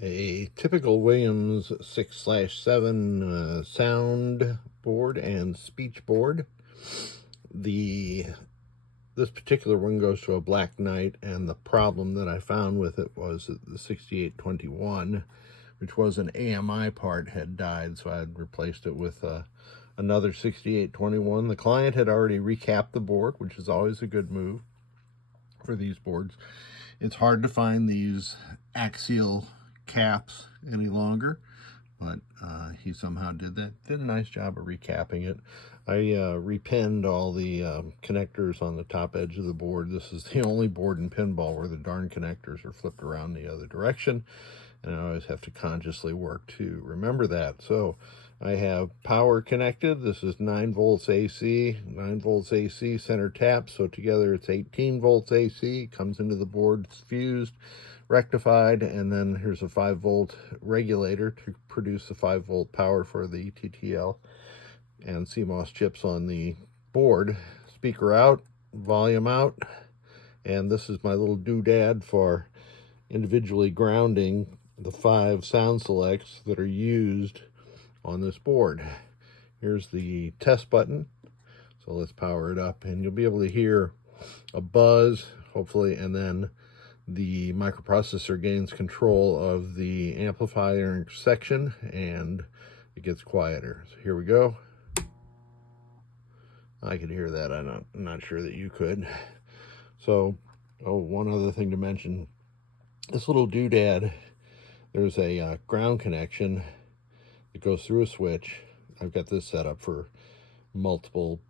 A typical Williams 6/7 sound board and speech board. This particular one goes to a Black Knight, and the problem that I found with it was that the 6821, which was an AMI part, had died, so I had replaced it with another 6821. The client had already recapped the board, which is always a good move for these boards. It's hard to find these axial caps any longer, but he somehow did a nice job of recapping it. I repinned all the connectors on the top edge of the board. This is the only board in pinball where the darn connectors are flipped around the other direction, and I always have to consciously work to remember that. So I have power connected. This is 9 volts AC, 9 volts AC center tap, so together it's 18 volts AC, comes into the board, it's fused, rectified, and then here's a 5-volt regulator to produce the 5-volt power for the TTL and CMOS chips on the board. Speaker out, volume out, and this is my little doodad for individually grounding the 5 sound selects that are used on this board. Here's the test button, so let's power it up, and you'll be able to hear a buzz, hopefully, and then the microprocessor gains control of the amplifier section, and it gets quieter. So here we go. I could hear that. I'm not sure that you could. So, one other thing to mention. This little doodad, there's a ground connection that goes through a switch. I've got this set up for multiple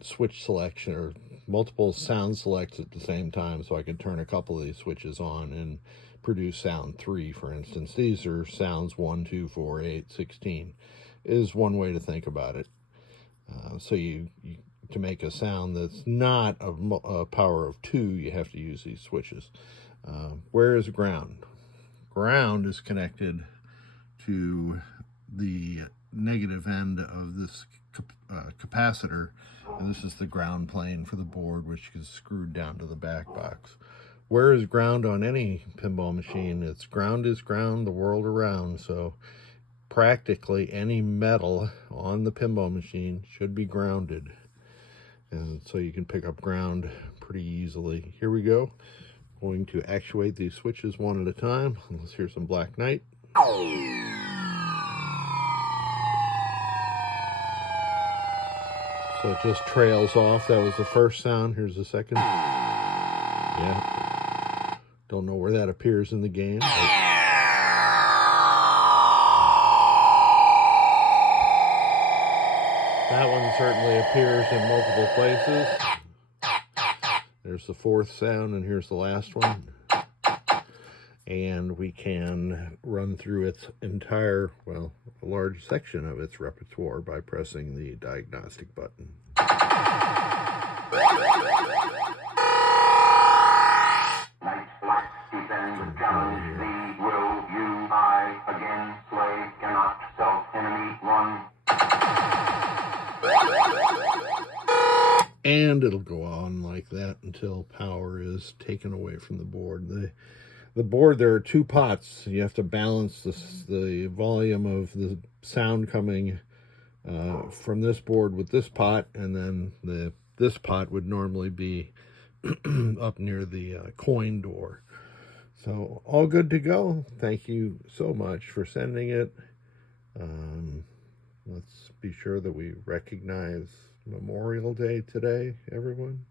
switch selection or multiple sound selects at the same time, so I could turn a couple of these switches on and produce sound 3, for instance. These are sounds 1, 2, 4, 8, 16 is one way to think about it. So you to make a sound that's not a power of 2, you have to use these switches. Where is ground? Ground is connected to the negative end of this capacitor, and this is the ground plane for the board, which is screwed down to the back box. Where is ground on any pinball machine? It's ground is ground the world around, so practically any metal on the pinball machine should be grounded, and so you can pick up ground pretty easily. Here we go. Going to actuate these switches one at a time. Let's hear some Black Knight. So it just trails off. That was the first sound. Here's the second. Yeah. Don't know where that appears in the game. That one certainly appears in multiple places. There's the 4th sound, and here's the last one. And we can run through its entire, well, a large section of its repertoire by pressing the diagnostic button. And it'll go on like that until power is taken away from the board. The board, there are 2 pots. You have to balance the volume of the sound coming from this board with this pot, and then this pot would normally be up near the coin door. So all good to go. Thank you so much for sending it. Let's be sure that we recognize Memorial Day today, everyone.